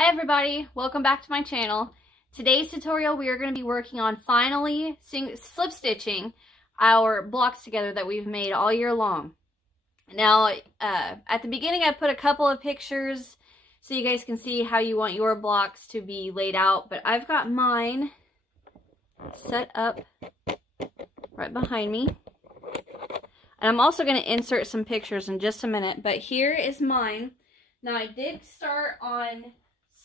Hi everybody, welcome back to my channel. Today's tutorial we are going to be working on finally slip stitching our blocks together that we've made all year long. Now at the beginning I put a couple of pictures so you guys can see how you want your blocks to be laid out, but I've got mine set up right behind me. And I'm also going to insert some pictures in just a minute, but here is mine. Now I did start on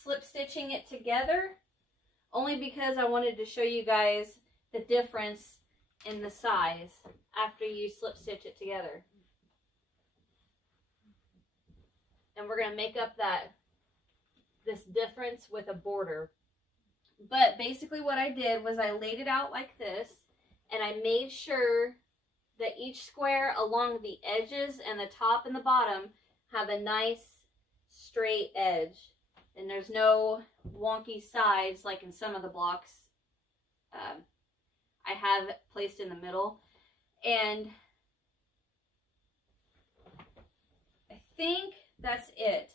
slip stitching it together only because I wanted to show you guys the difference in the size after you slip stitch it together. And we're going to make up this difference with a border. But basically what I did was I laid it out like this, and I made sure that each square along the edges and the top and the bottom have a nice straight edge. And there's no wonky sides like in some of the blocks I have placed in the middle. And I think that's it.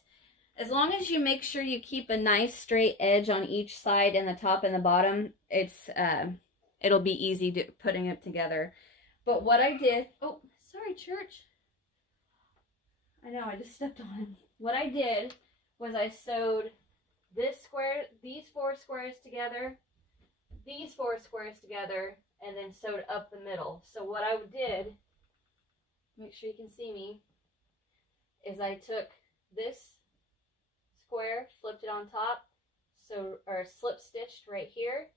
As long as you make sure you keep a nice straight edge on each side and the top and the bottom, it'll be easy putting it together. But what I did, oh, sorry, church. I know, I just stepped on him. What I did was I sewed this square, these four squares together, these four squares together, and then sewed up the middle. So what I did, make sure you can see me, is I took this square, flipped it on top, or slip stitched right here,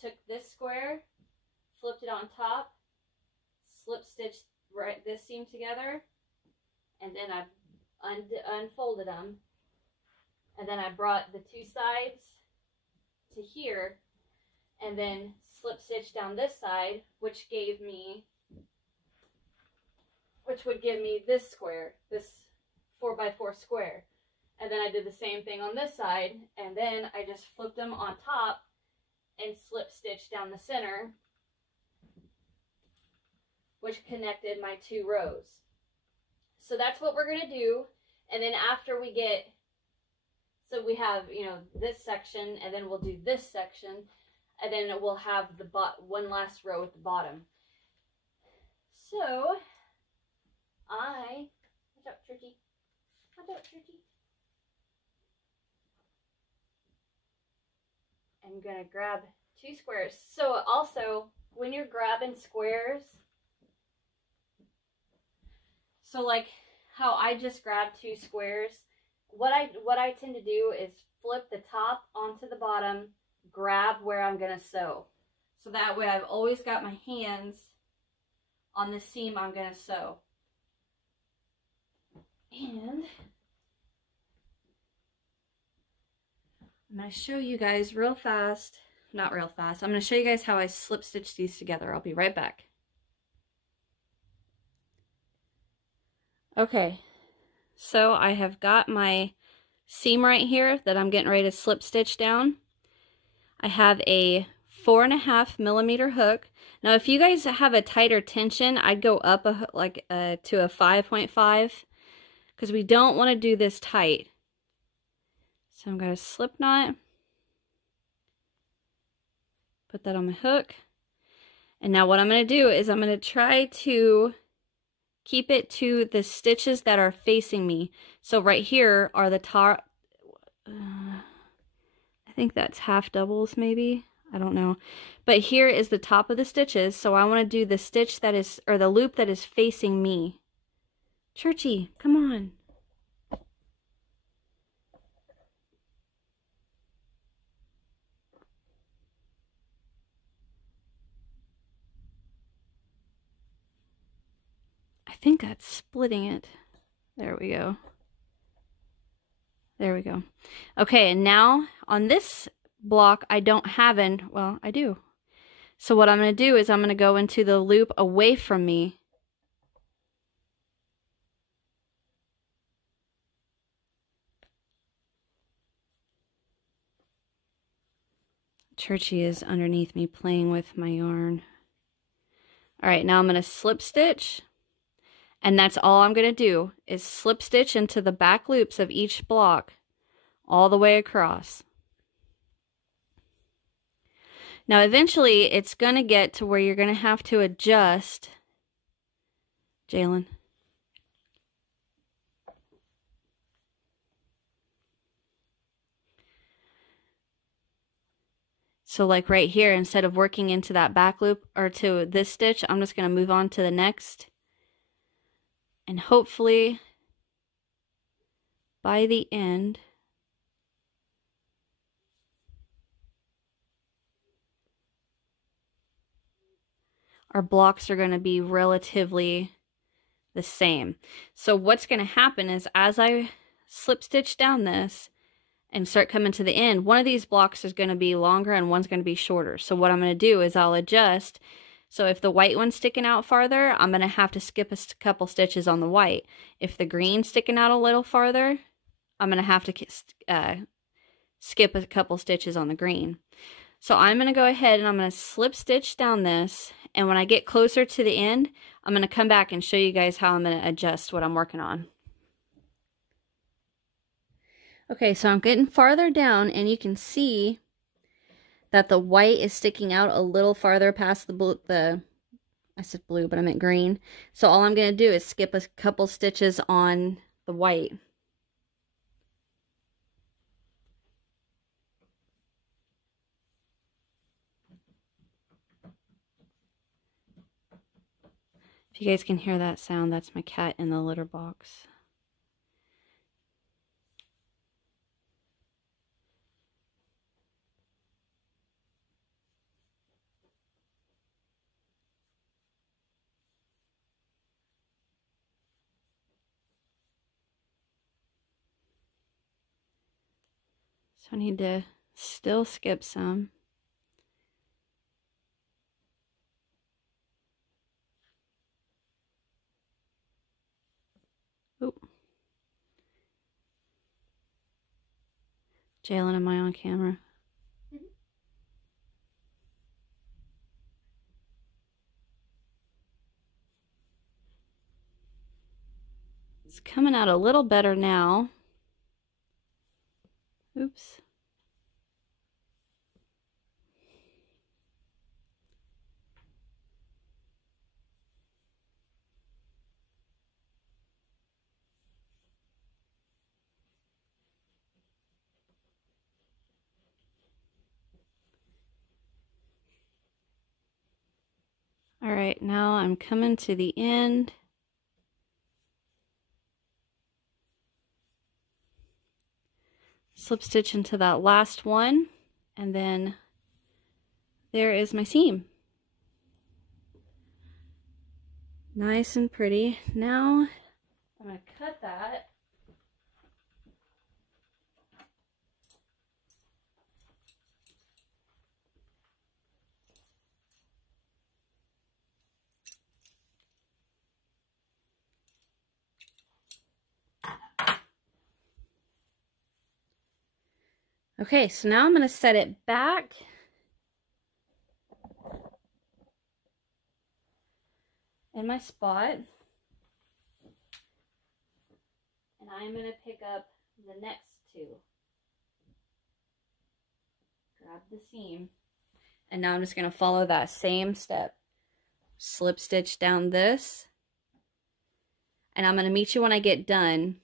took this square, flipped it on top, slip stitched right this seam together, and then I unfolded them, and then I brought the two sides to here and then slip stitched down this side, which would give me this square, this 4x4 square. And then I did the same thing on this side, and then I just flipped them on top and slip stitched down the center, which connected my two rows. So that's what we're going to do. And then after we get, so we have, this section, and then we'll do this section, and then we'll have the one last row at the bottom. So, watch out, Churchy. Watch out, Churchy. I'm going to grab two squares. So also, when you're grabbing squares, so like how I just grabbed two squares, what I tend to do is flip the top onto the bottom, grab where I'm going to sew. So that way I've always got my hands on the seam I'm going to sew. And I'm going to show you guys real fast, not real fast, I'm going to show you guys how I slip stitch these together. I'll be right back. Okay, so I have got my seam right here that I'm getting ready to slip stitch down. I have a 4.5 millimeter hook. Now if you guys have a tighter tension, I'd go up to a 5.5 because we don't want to do this tight. So I'm going to slip knot, put that on my hook, and now what I'm going to do is I'm going to try to keep it to the stitches that are facing me. So right here are the top, I think that's half doubles maybe, I don't know. But here is the top of the stitches, so I want to do the stitch that is, or the loop that is facing me. Churchy, come on. I think that's splitting it. There we go. There we go. Okay, and now on this block I don't have well, I do. So what I'm going to do is I'm going to go into the loop away from me. Churchy is underneath me playing with my yarn. All right, now I'm going to slip stitch. And that's all I'm going to do is slip stitch into the back loops of each block all the way across. Now eventually it's going to get to where you're going to have to adjust. Jalen. So like right here, instead of working into that back loop or to this stitch, I'm just going to move on to the next. And hopefully by the end, our blocks are going to be relatively the same. So what's going to happen is as I slip stitch down this and start coming to the end, one of these blocks is going to be longer and one's going to be shorter. So what I'm going to do is I'll adjust. So if the white one's sticking out farther, I'm going to have to skip a couple stitches on the white. If the green's sticking out a little farther, I'm going to have to skip a couple stitches on the green. So I'm going to go ahead and I'm going to slip stitch down this, and when I get closer to the end, I'm going to come back and show you guys how I'm going to adjust what I'm working on. Okay, so I'm getting farther down, and you can see that the white is sticking out a little farther past the blue, I said blue, but I meant green. So all I'm going to do is skip a couple stitches on the white. If you guys can hear that sound, that's my cat in the litter box. So I need to still skip some. Oop. Jalen, am I on camera? It's coming out a little better now. Oops. All right, now I'm coming to the end. Slip stitch into that last one, and then there is my seam. Nice and pretty. Now I'm going to cut that. Okay, so now I'm going to set it back. In my spot. And I'm going to pick up the next two. Grab the seam. And now I'm just going to follow that same step. Slip stitch down this. And I'm going to meet you when I get done,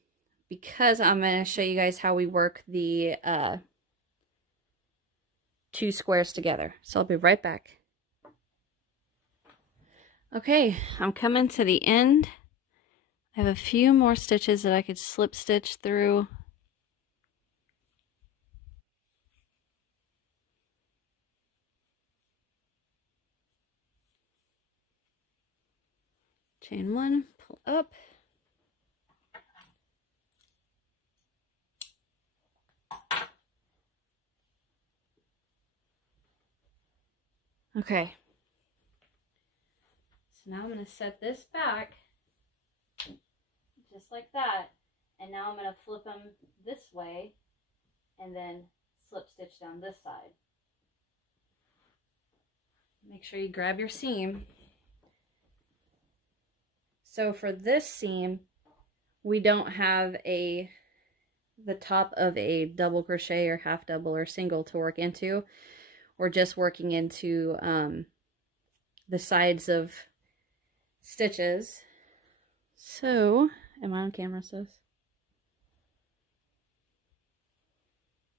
because I'm going to show you guys how we work the two squares together. So I'll be right back. Okay, I'm coming to the end. I have a few more stitches that I could slip stitch through. Chain one, pull up. Okay. So now I'm going to set this back just like that, and now I'm going to flip them this way and then slip stitch down this side. Make sure you grab your seam. So for this seam, we don't have a the top of a double crochet or half double or single to work into. We're just working into the sides of stitches. So, am I on camera, sis?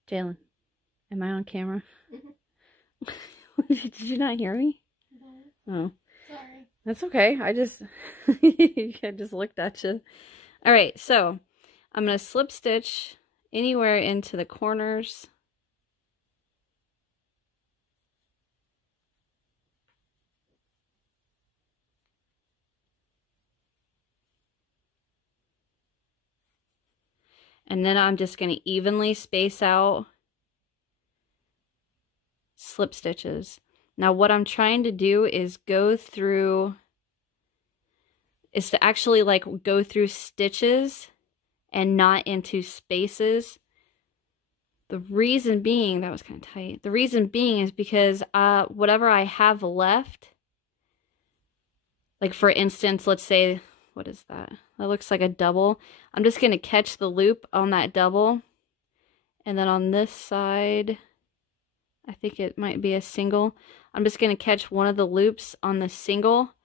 Jalen, am I on camera? Did you not hear me? No. Oh. Sorry. That's okay. I just looked at you. All right, so I'm going to slip stitch anywhere into the corners. And then I'm just going to evenly space out slip stitches. Now what I'm trying to do is to actually like go through stitches and not into spaces. The reason being, that was kind of tight. The reason being is because whatever I have left, like for instance, let's say, what is that? That looks like a double. I'm just going to catch the loop on that double. And then on this side, I think it might be a single. I'm just going to catch one of the loops on the single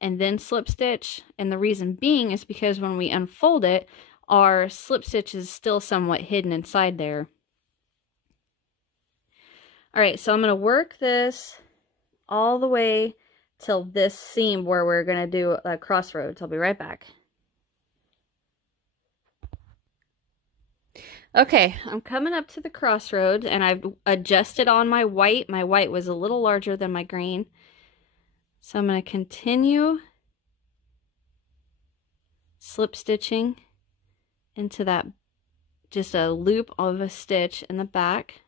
and then slip stitch. And the reason being is because when we unfold it, our slip stitch is still somewhat hidden inside there. All right, so I'm going to work this all the way till this seam where we're going to do a crossroads. I'll be right back. Okay, I'm coming up to the crossroads and I've adjusted on my white. My white was a little larger than my green. So I'm going to continue slip stitching into that, just a loop of a stitch in the back.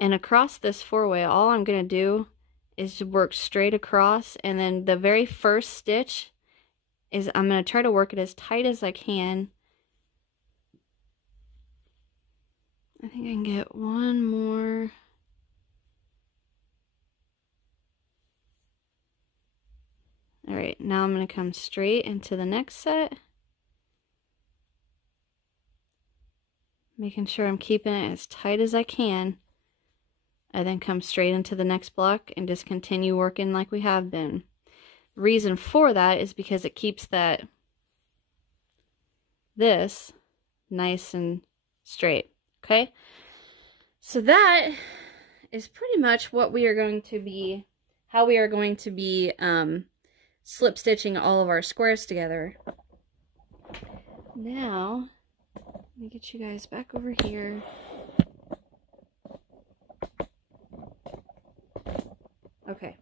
And across this four-way, all I'm going to do is work straight across, and then the very first stitch is I'm going to try to work it as tight as I can. I think I can get one more. All right, now I'm going to come straight into the next set. Making sure I'm keeping it as tight as I can. I then come straight into the next block and just continue working like we have been. The reason for that is because it keeps this nice and straight, okay? So that is pretty much what we are going to be, how we are going to be slip stitching all of our squares together. Now, let me get you guys back over here. Okay,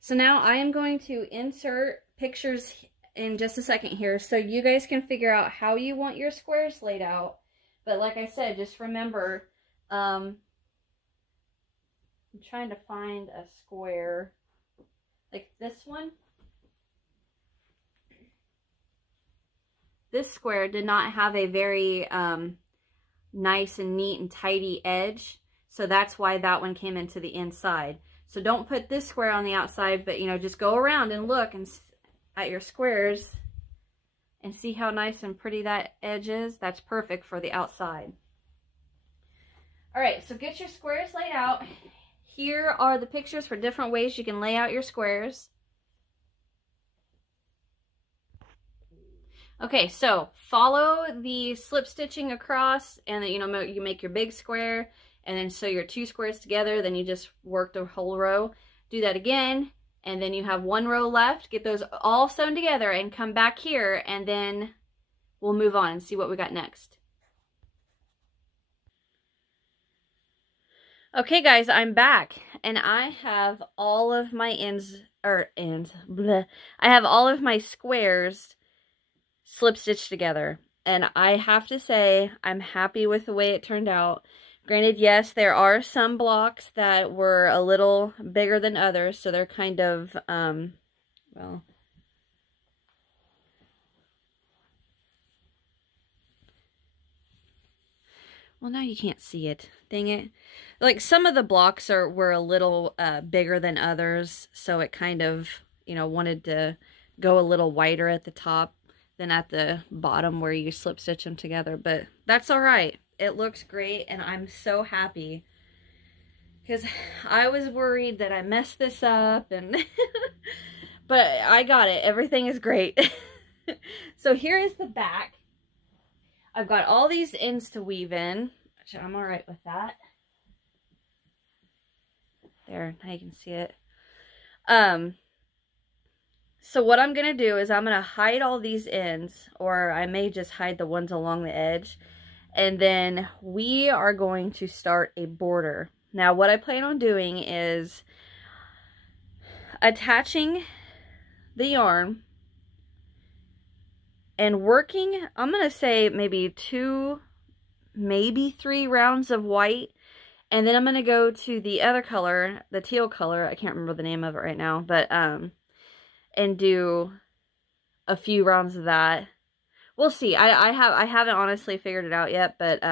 so now I am going to insert pictures in just a second here so you guys can figure out how you want your squares laid out. But like I said, just remember, I'm trying to find a square like this one. This square did not have a very nice and neat and tidy edge, so that's why that one came into the inside. So don't put this square on the outside, but, you know, just go around and look at your squares and see how nice and pretty that edge is. That's perfect for the outside. All right, so get your squares laid out. Here are the pictures for different ways you can lay out your squares. Okay, so follow the slip stitching across, and then, you know, you make your big square, and then sew your two squares together, then you just work the whole row. Do that again, and then you have one row left. Get those all sewn together and come back here, and then we'll move on and see what we got next. Okay guys, I'm back, and I have all of my I have all of my squares slip stitched together, and I have to say I'm happy with the way it turned out. Granted, yes, there are some blocks that were a little bigger than others, so they're kind of, well, well, now you can't see it. Dang it. Like, some of the blocks were a little bigger than others, so it kind of, you know, wanted to go a little wider at the top than at the bottom where you slip stitch them together. But that's all right. It looks great, and I'm so happy. Because I was worried that I messed this up, and but I got it. Everything is great. So here is the back. I've got all these ends to weave in, which I'm all right with that. There, now you can see it. So what I'm going to do is I'm going to hide all these ends, or I may just hide the ones along the edge. And then we are going to start a border. Now, what I plan on doing is attaching the yarn and working, I'm going to say maybe 2, maybe 3 rounds of white. And then I'm going to go to the other color, the teal color. I can't remember the name of it right now, but, and do a few rounds of that. We'll see. I haven't honestly figured it out yet, but,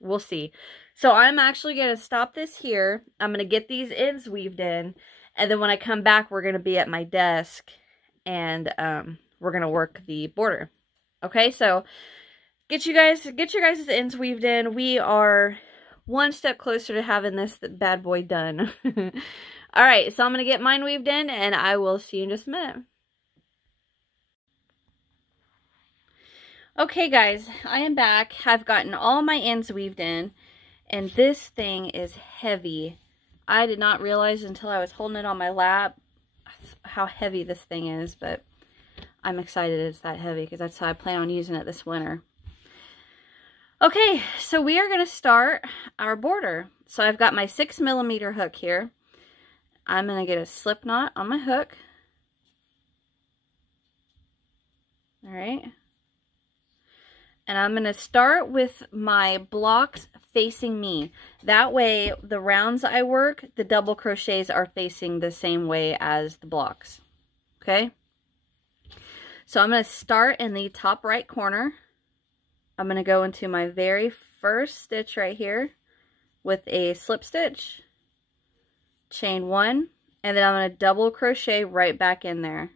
we'll see. So I'm actually going to stop this here. I'm going to get these ends weaved in. And then when I come back, we're going to be at my desk. And, we're going to work the border. Okay, so get your guys' ends weaved in. We are one step closer to having this bad boy done. All right, so I'm going to get mine weaved in, and I will see you in just a minute. Okay, guys, I am back. I've gotten all my ends weaved in, and this thing is heavy. I did not realize until I was holding it on my lap how heavy this thing is, but I'm excited it's that heavy because that's how I plan on using it this winter. Okay, so we are going to start our border. So I've got my 6mm hook here. I'm going to get a slip knot on my hook. All right. And I'm going to start with my blocks facing me. That way, the rounds I work, the double crochets are facing the same way as the blocks. Okay? So I'm going to start in the top right corner. I'm going to go into my very first stitch right here with a slip stitch, chain 1, and then I'm going to double crochet right back in there.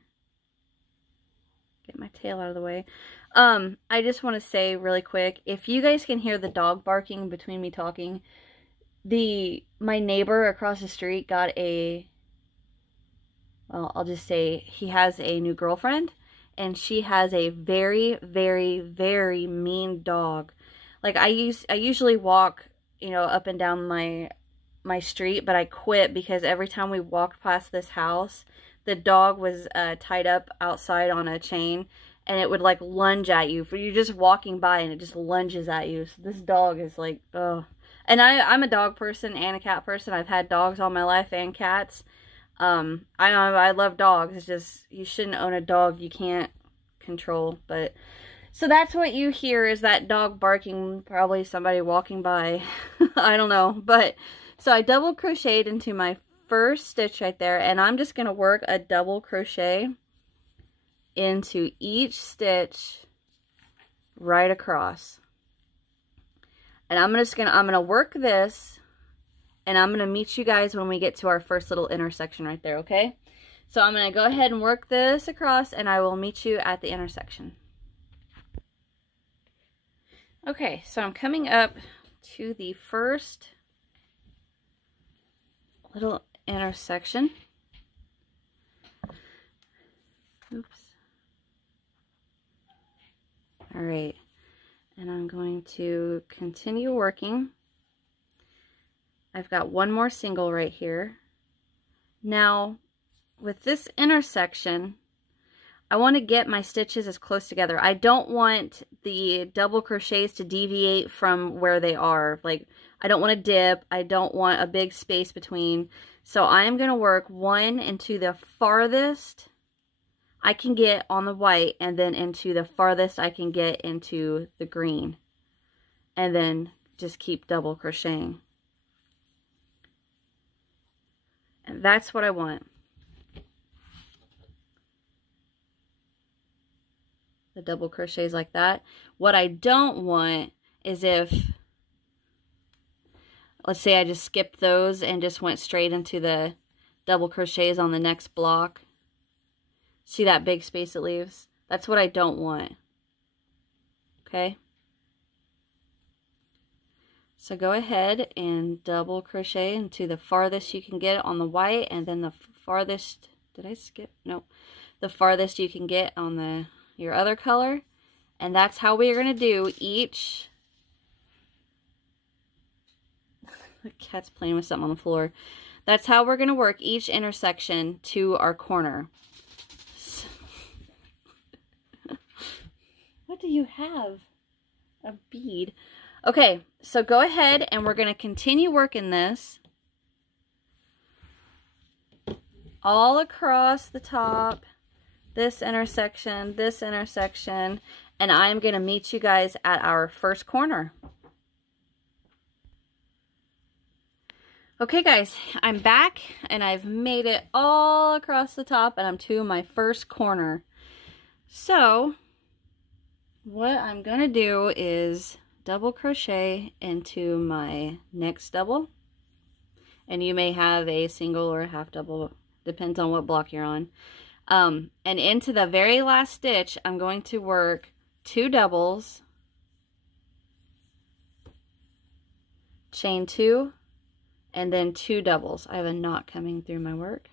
Get my tail out of the way. I just want to say really quick, if you guys can hear the dog barking between me talking, my neighbor across the street got a, well, I'll just say he has a new girlfriend. And she has a very, very, very mean dog. Like, I usually walk, you know, up and down my street, but I quit because every time we walked past this house, the dog was tied up outside on a chain, and it would, like, lunge at you. You're just walking by, and it just lunges at you. So this dog is like, ugh. And I'm a dog person and a cat person. I've had dogs all my life and cats. I love dogs. It's just, you shouldn't own a dog you can't control. But so that's what you hear, is that dog barking, probably somebody walking by. I don't know. But so I double crocheted into my first stitch right there, and I'm just going to work a double crochet into each stitch right across. And I'm gonna work this, and I'm going to meet you guys when we get to our first little intersection right there, okay? So I'm going to go ahead and work this across, and I will meet you at the intersection. Okay, so I'm coming up to the first little intersection. Oops. All right, and I'm going to continue working. I've got one more single right here. Now, with this intersection, I want to get my stitches as close together. I don't want the double crochets to deviate from where they are. Like, I don't want to dip. I don't want a big space between. So I am going to work one into the farthest I can get on the white, and then into the farthest I can get into the green. And then just keep double crocheting. And that's what I want. The double crochets like that. What I don't want is if let's say I just skipped those and just went straight into the double crochets on the next block. See that big space it leaves? That's what I don't want. Okay? So go ahead and double crochet into the farthest you can get on the white, and then the farthest, did I skip? Nope. The farthest you can get on your other color. And that's how we are going to do each. The cat's playing with something on the floor. That's how we're going to work each intersection to our corner. What do you have? A bead. Okay, so go ahead and we're going to continue working this all across the top, this intersection, and I'm going to meet you guys at our first corner. Okay guys, I'm back and I've made it all across the top and I'm to my first corner. So what I'm going to do is double crochet into my next double, and you may have a single or a half double, depends on what block you're on. And into the very last stitch I'm going to work 2 doubles, chain 2, and then 2 doubles. I have a knot coming through my work,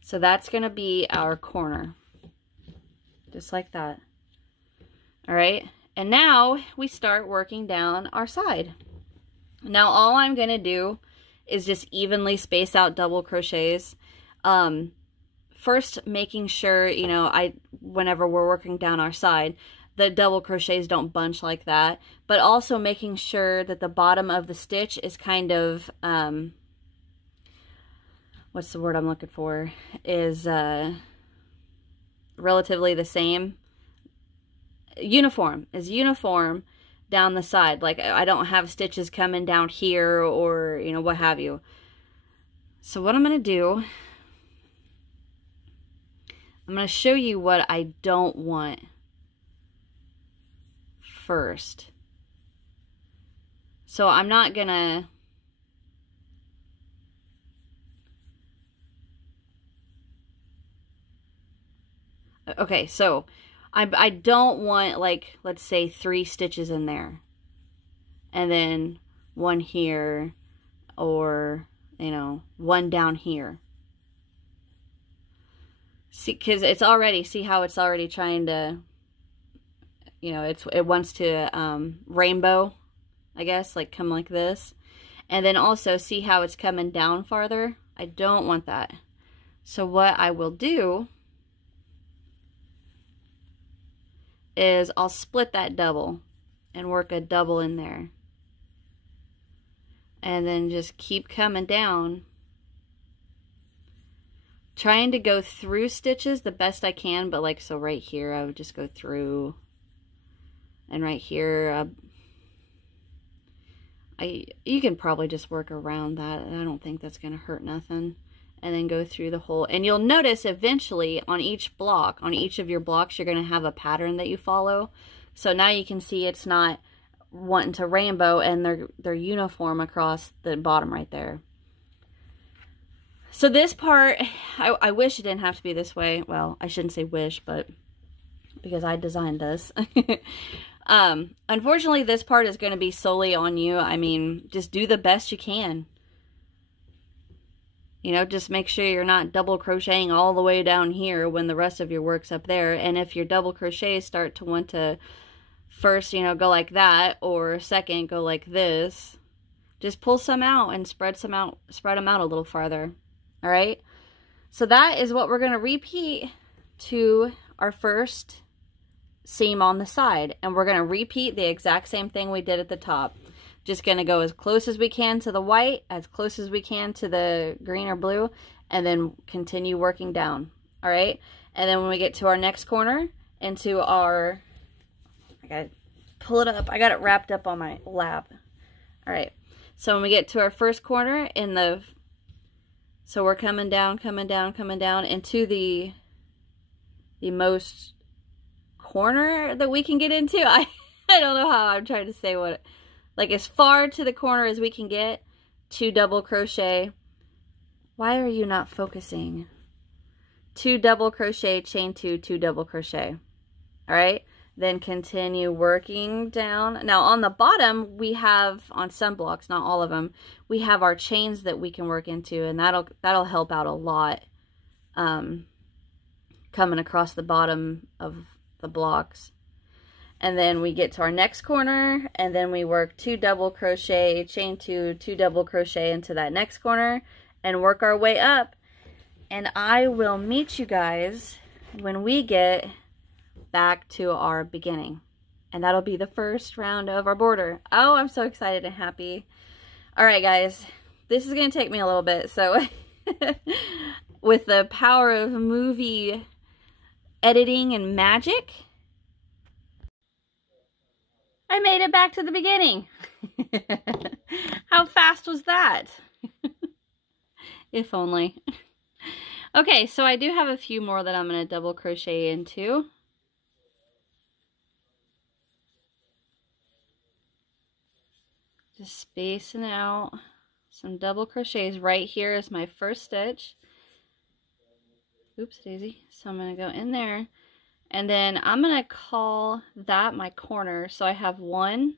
so that's going to be our corner, just like that. All right, and now we start working down our side. Now all I'm going to do is just evenly space out double crochets. First, making sure, you know, whenever we're working down our side, the double crochets don't bunch like that, but also making sure that the bottom of the stitch is kind of, what's the word I'm looking for, is relatively the same. Uniform down the side. Like I don't have stitches coming down here or, you know, what have you. So what I'm going to do, I'm going to show you what I don't want first. So I'm not going to, okay, so I don't want, like, let's say 3 stitches in there and then 1 here, or, you know, 1 down here. See, because it's already, see how it's already trying to, you know, it wants to rainbow, I guess, like come like this. And then also see how it's coming down farther. I don't want that. So what I will do is I'll split that double and work a double in there. And then just keep coming down. Trying to go through stitches the best I can, but like, so right here I would just go through. And right here, you can probably just work around that. I don't think that's going to hurt nothing. And then go through the whole, and you'll notice eventually on each block, on each of your blocks, you're going to have a pattern that you follow. So now you can see it's not wanting to rainbow, and they're uniform across the bottom right there. So this part, I wish it didn't have to be this way. Well, I shouldn't say wish, but because I designed this. Unfortunately, this part is going to be solely on you. I mean, just do the best you can. You know, just make sure you're not double crocheting all the way down here when the rest of your work's up there. And if your double crochets start to want to first, you know, go like that, or second go like this, just pull some out and spread them out a little farther. All right. So that is what we're going to repeat to our first seam on the side. And we're going to repeat the exact same thing we did at the top. Just going to go as close as we can to the white, as close as we can to the green or blue, and then continue working down. All right. And then when we get to our next corner, into our, I got to pull it up. I got it wrapped up on my lap. All right. So when we get to our first corner in the, so we're coming down into the most corner that we can get into. I don't know how I'm trying to say what, like as far to the corner as we can get, 2 double crochet. Why are you not focusing? 2 double crochet, chain 2, 2 double crochet. All right, then continue working down. Now on the bottom, we have, on some blocks, not all of them, we have our chains that we can work into, and that'll help out a lot coming across the bottom of the blocks. And then we get to our next corner, and then we work 2 double crochet, chain 2, 2 double crochet into that next corner, and work our way up. And I will meet you guys when we get back to our beginning. And that'll be the first round of our border. Oh, I'm so excited and happy. All right, guys, this is going to take me a little bit. So with the power of movie editing and magic, I made it back to the beginning. How fast was that? If only. Okay, so I do have a few more that I'm going to double crochet into. Just spacing out some double crochets. Right here is my first stitch. Oops, daisy. So I'm going to go in there. And then I'm going to call that my corner. So I have 1.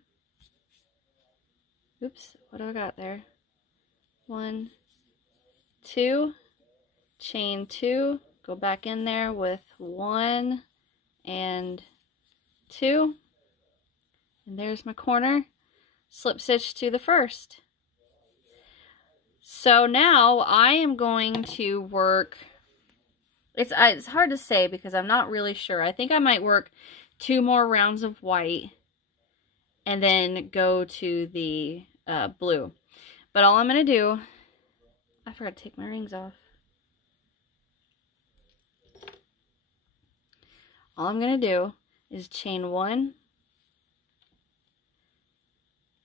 Oops, what do I got there? 1, 2, chain 2, go back in there with 1 and 2. And there's my corner. Slip stitch to the first. So now I am going to work, it's hard to say because I'm not really sure. I think I might work 2 more rounds of white and then go to the blue. But all I'm going to do, I forgot to take my rings off. All I'm going to do is chain 1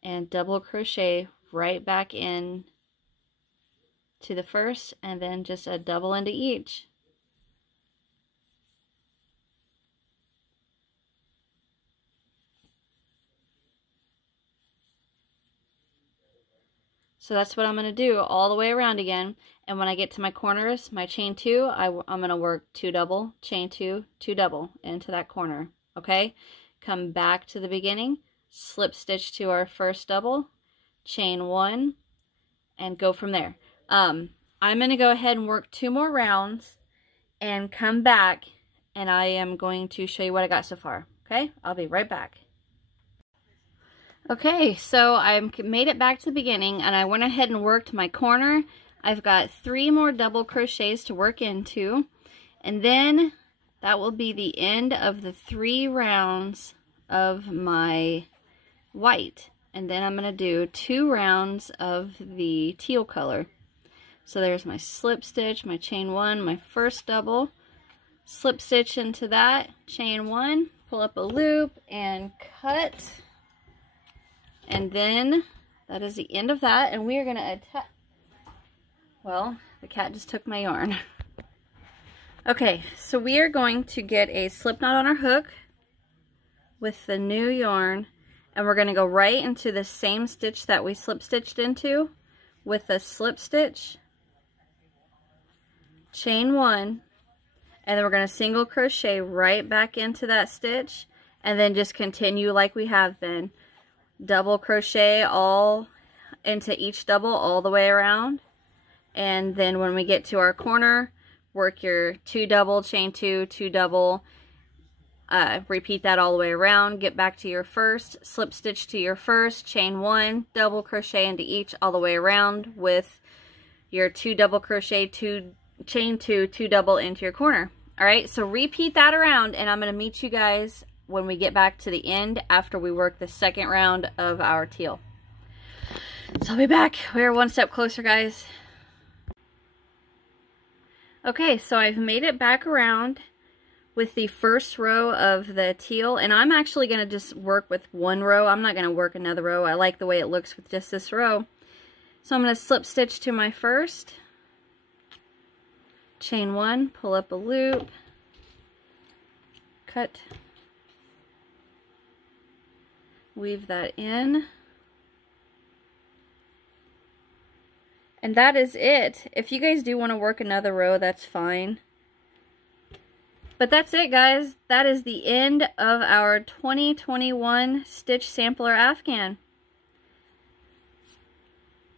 and double crochet right back in to the first, and then just a double into each. So that's what I'm going to do all the way around again. And when I get to my corners, my chain 2, I'm going to work 2 double, chain 2, 2 double into that corner. Okay? Come back to the beginning, slip stitch to our first double, chain 1, and go from there. I'm going to go ahead and work 2 more rounds and come back, and I am going to show you what I got so far. Okay? I'll be right back. Okay, so I made it back to the beginning, and I went ahead and worked my corner. I've got 3 more double crochets to work into, and then that will be the end of the 3 rounds of my white. And then I'm going to do 2 rounds of the teal color. So there's my slip stitch, my chain 1, my first double, slip stitch into that, chain 1, pull up a loop, and cut. And then that is the end of that, and we are going to attach. Well, the cat just took my yarn. Okay, so we are going to get a slip knot on our hook with the new yarn, and we're going to go right into the same stitch that we slip stitched into with a slip stitch, chain 1, and then we're going to single crochet right back into that stitch, and then just continue like we have been. Double crochet all into each double all the way around, and then when we get to our corner, work your 2 double, chain 2, 2 double, repeat that all the way around, get back to your first, slip stitch to your first, chain 1, double crochet into each all the way around with your 2 double crochet, 2 chain 2, 2 double into your corner. All right, so repeat that around, and I'm going to meet you guys when we get back to the end after we work the second round of our teal. So I'll be back. We're one step closer, guys. Okay, so I've made it back around with the first row of the teal, and I'm actually going to just work with 1 row. I'm not going to work another row. I like the way it looks with just this row. So I'm going to slip stitch to my first, chain 1, pull up a loop, cut, weave that in. And that is it. If you guys do want to work another row, that's fine. But that's it, guys. That is the end of our 2021 Stitch Sampler Afghan.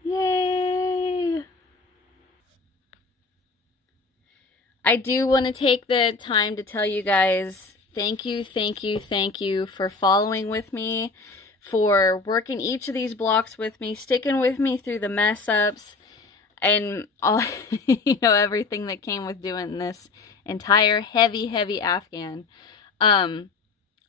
Yay! I do want to take the time to tell you guys thank you for following with me, for working each of these blocks with me, sticking with me through the mess ups, and all, you know, everything that came with doing this entire heavy Afghan. I'm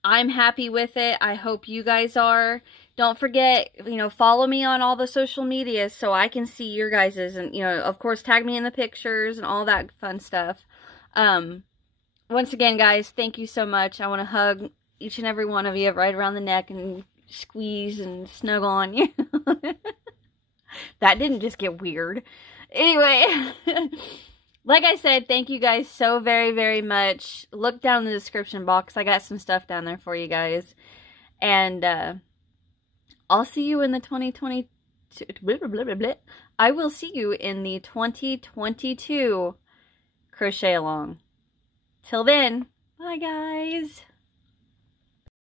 happy with it. I hope you guys are. Don't forget, you know, follow me on all the social medias so I can see your guys's, and, you know, of course, tag me in the pictures and all that fun stuff. Once again, guys, thank you so much. I want to hug each and every one of you right around the neck and squeeze and snuggle on you. That didn't just get weird. Anyway, like I said, thank you guys so very much. Look down in the description box. I got some stuff down there for you guys. And I'll see you in the 2022. I will see you in the 2022 crochet along. Till then, bye guys.